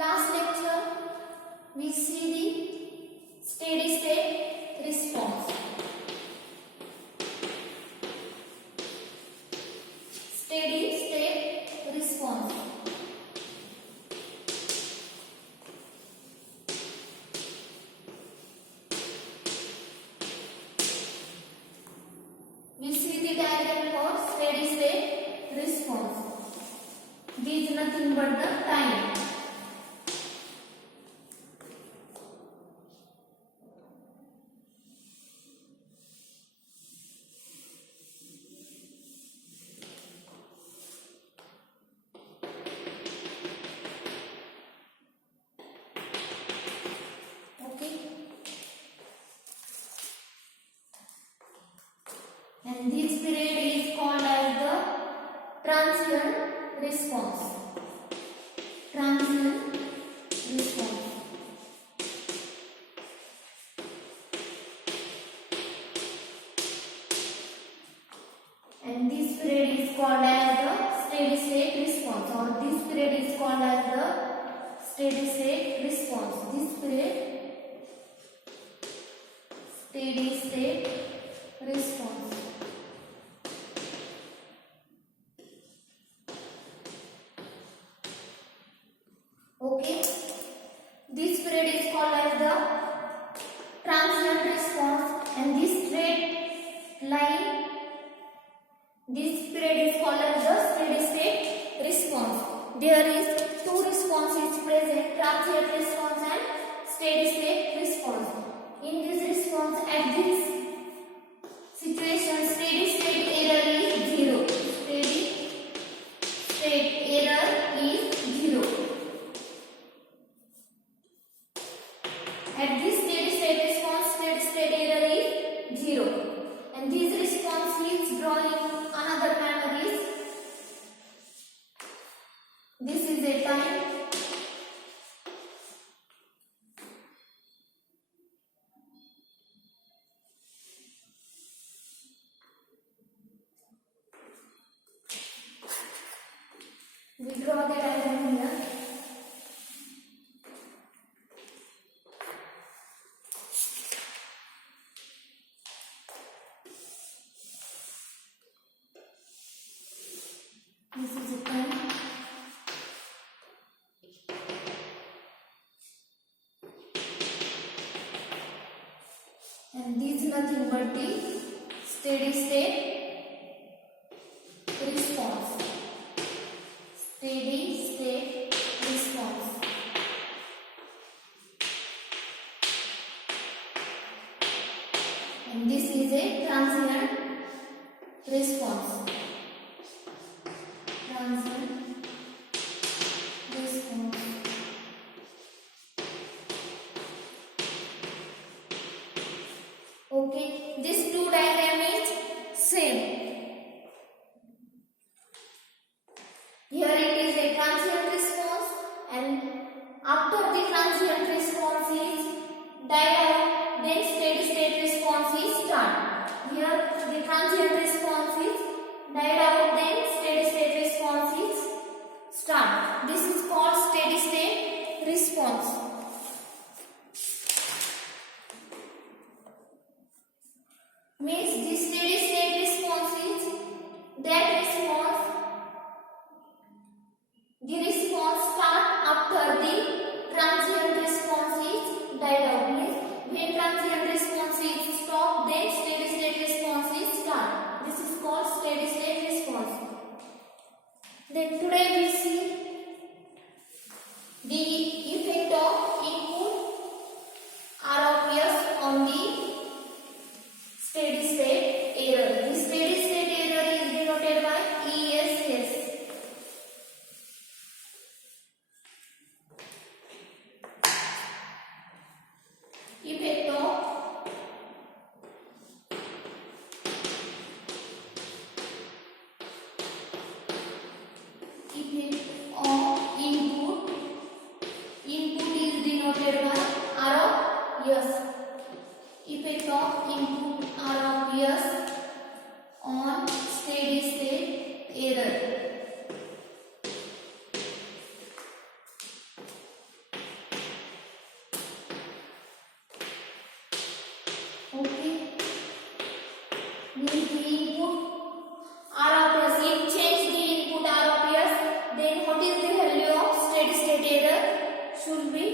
last lecture we see the steady state response. Steady state response. We see the diagram for steady state response. This is nothing but the time. And this period is called as the transient response. Transient response. And this period is called as the steady state response, or this period is called as the steady state response. This period, steady state response. Okay, this period is called as the transient response, and this straight line, this period is called as the steady state response. There is two responses present, transient response and steady state response. In this response, at this situation, steady state error is 0. Steady state error is 0. At this steady state response, steady state error is 0. And this response is drawing another manner is, this is a time. We draw the diagram here. This is a time. And this is nothing but the steady state response. Steady state response. And this is a transient response. Transient response. Okay, this two diagram is same. Here it is a transient response, and after the transient response is died out, then steady state response is start. Here the transient response is died out, then steady state response is start. This is called steady state response. Means the steady state response is that response. The response start after the transient response is died out. Means when transient response is stopped, then steady state response is start. This is called steady state response. Then today we see the effect of input ROPS on the steady state error. The steady state error is denoted by ESS. Effect of effect should be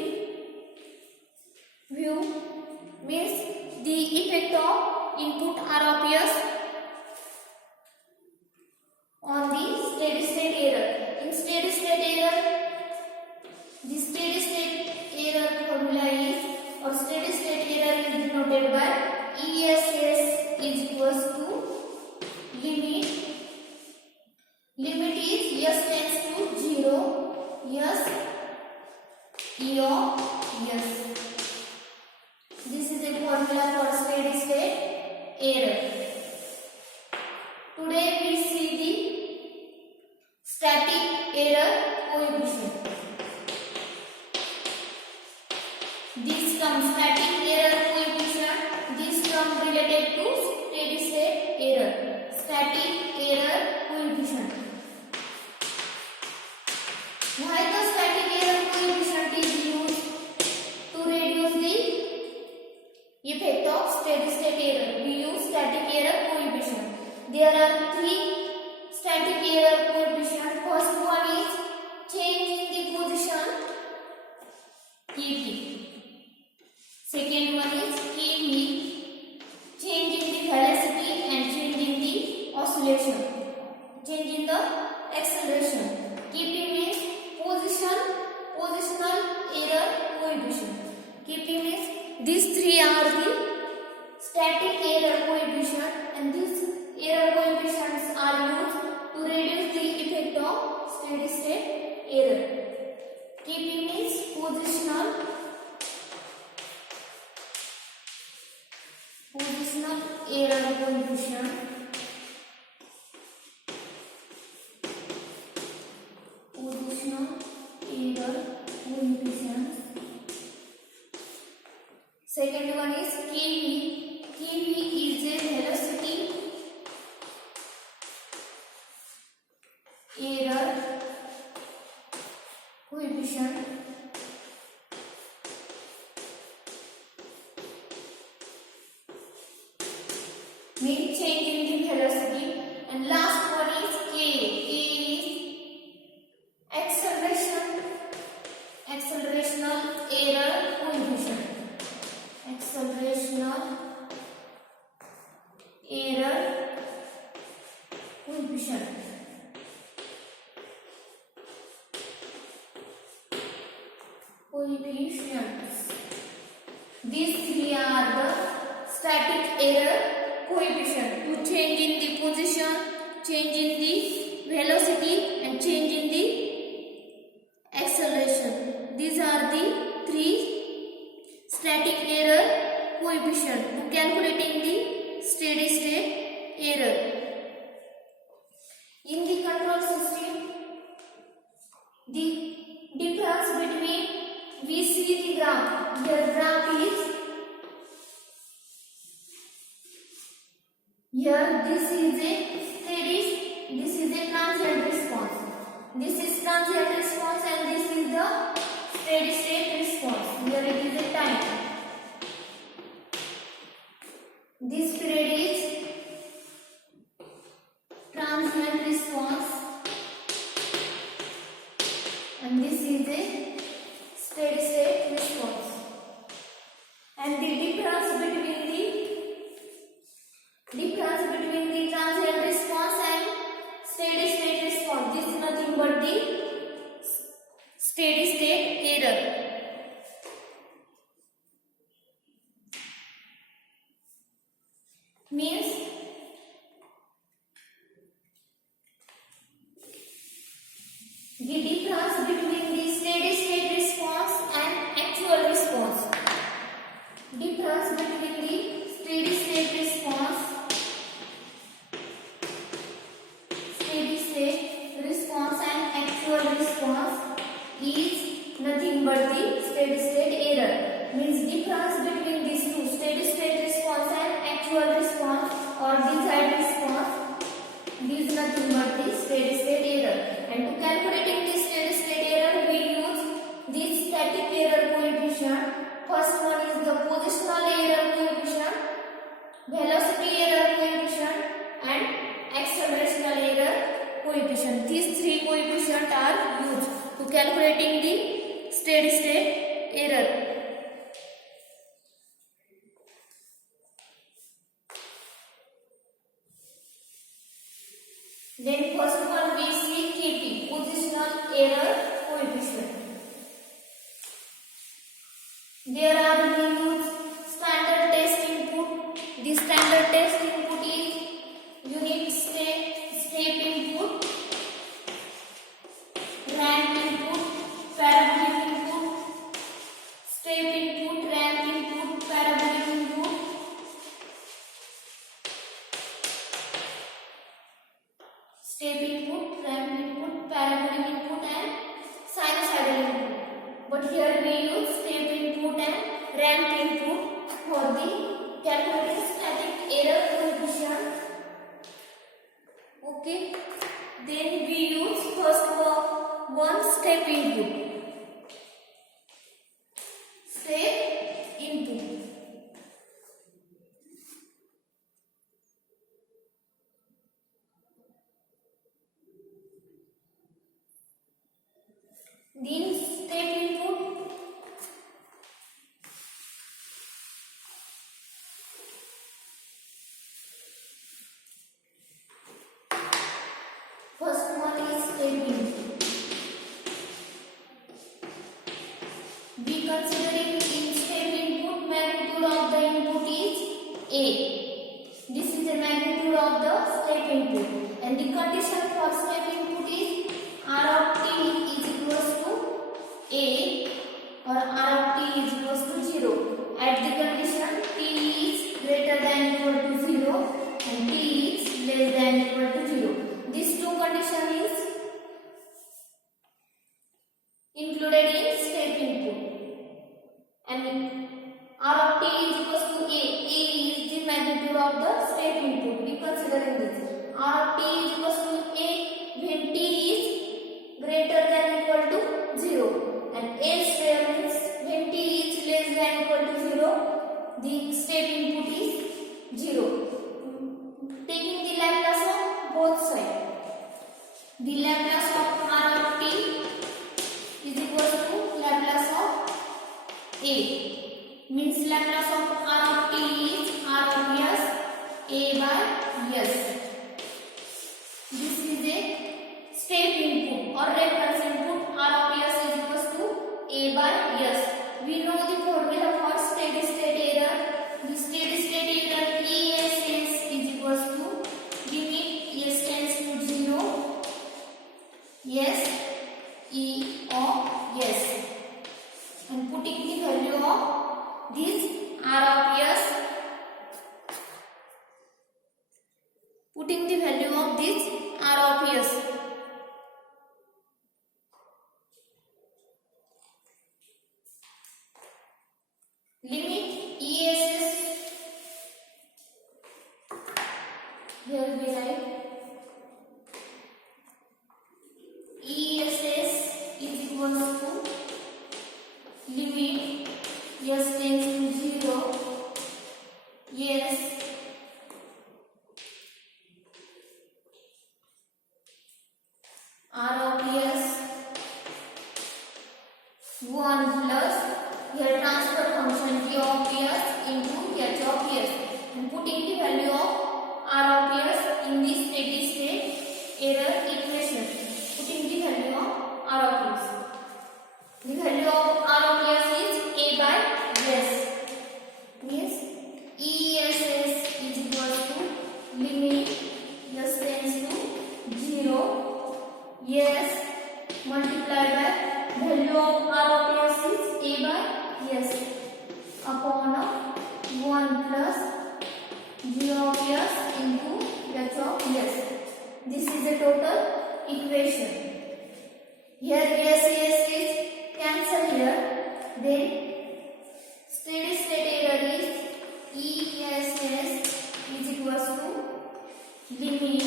view means the effect of input R obvious on the steady state error. In steady state error, the steady state error formula is, or steady state error is denoted by ESS is equals to limit. Limit is S tends to 0, S E of S. This is a formula for steady state error. Today we see the static error coefficient. This term static error coefficient, this term related to steady state error. Static error coefficient. Why the static error coefficient is used? To reduce the effect of steady state error. We use static error coefficient. There are three static error coefficients. First one is change in the position, KP. Second one is KV, change in the velocity and change in the oscillation, change in the acceleration. KP means positional error coefficient. KP means these three are the static error coefficient, and these error coefficients are used to reduce the effect of steady state error. KP means positional error coefficient. Positional error coefficient. Second one is KV. KV is a velocity error coefficient. Means change in the velocity. And last one is K. K is accelerational error coefficient. Accelerational error coefficient. Coefficients. These three are the static error coefficient to change in the position, change in the velocity and change in the acceleration. These are the three static error coefficient to calculating the steady state error. In the control system, the difference between, we see the graph. The graph is here. This is a steady, this is a transient response. This is transient response and this is the steady state response. Here it is a time. This period is transient response and this is a steady state response. And the difference between the transient response and steady state response, this is nothing but the steady state error. Means the difference between the steady state response and actual response. Difference between the steady state response and actual response is nothing but the steady state error. Means difference between these two, steady state response and actual response or desired response, is nothing but the steady state error. And to calculating this steady state error, we use this static error coefficient. First one is the positional error coefficient, velocity error coefficient and accelerational error coefficient. These three coefficients are used to calculating the steady state step input. Step input. Then step input. First one is step input. We considering in step input magnitude of the input is A. This is the magnitude of the step input, and the condition for step input is R of t is equals to A or R of t is equals to 0 at the condition t is greater than equal to 0 and t is less than equal to 0. These two condition is included in step input, and R of t is equals to A. A is the magnitude of the step input. We considering this. R of t is equals to A when t is greater than equal to 0, and A square means when t is less than equal to 0, the step input is 0. Taking the Laplace of both sides, the Laplace of R of t is equals to Laplace of A, means Laplace of R of t is R of S A by S. This is a step input or reference input. R of S is equals to A by S. We know the formula for steady state error. The steady state error ESS is equals to limit S tends to 0 S E of S, and putting the value of this R of S, putting the value of this R of S, limit ESS, here we write ESS is equals to limit S tends to 0 S R of S 1 plus here transfer function T of S into H of S, and putting the value of R of S in this steady state error equation. Putting the value of R of S. The value of R of S is A by S. Means ESS is equals to limit S tends to 0 S multiplied by value of R of S is A by S upon 1 plus G of S into H of S. This is the total equation. Here S is cancel here. Then steady state error is ESS is equals to limit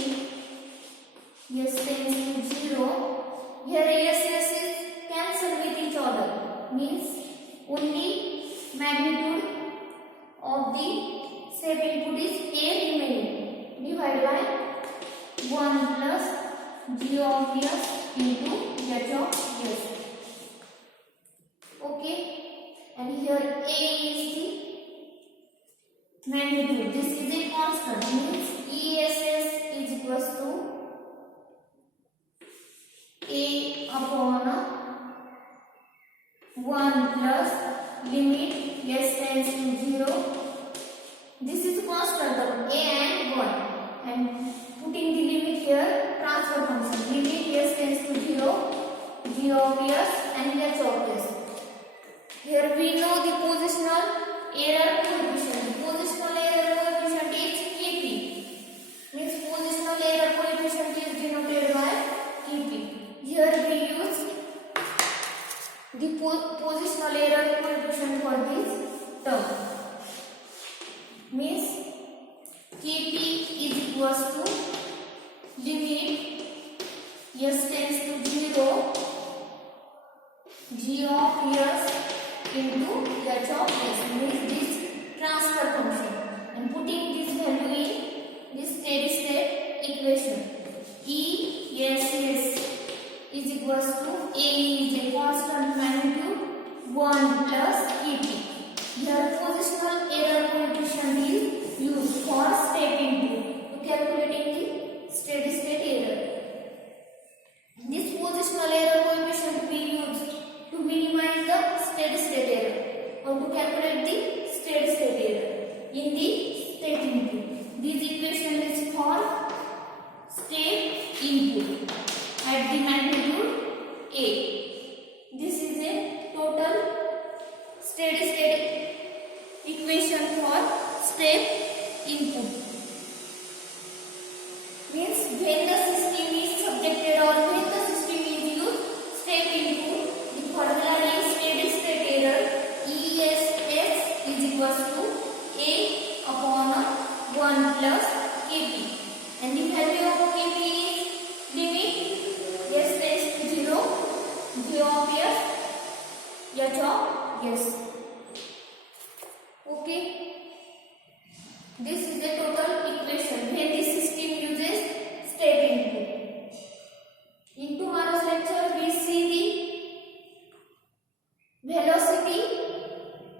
S tends to 0. Here ESS is cancel with each other, means only magnitude of the step input is A remaining, divided by 1 plus G of S into H of S. Okay, and here A is the magnitude. This is a constant, means ESS is equals to A upon 1 plus limit S tends to 0. This is constant of A and 1, and putting the limit here, transfer function limit S tends to 0 G of S and H of S. Here we know the positional error coefficient. The positional error coefficient is Kp, means positional error coefficient is denoted by Kp. Here we use the positional error coefficient for this term, means Kp is equals to limit S tends to 0 g of s into h of s means this transfer function, and putting this value in this steady state equation. E s s is equals to a is a constant magnitude 1 plus et. Here positional error coefficient is used for step input to calculating the steady state error. This positional error coefficient we use to minimize the steady state error or to calculate the steady state error in the step input. This equation is for step input at the magnitude A. This is a total steady state equation for step input. Means when the system is subjected or when the system is used step input, the formula is steady state error ESS is equals to A upon 1 plus Kp, and the value of Kp is limit s tends to 0, g of s, h of s. Okay, this is the total equation when the system uses step input. In tomorrow's lecture we see the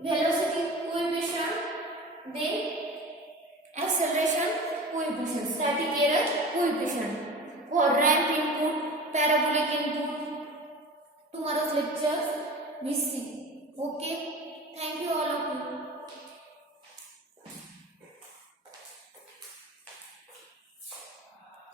velocity coefficient, then acceleration coefficient, static error coefficient for ramp input, parabolic input. Tomorrow's lectures we see. Okay, thank you all.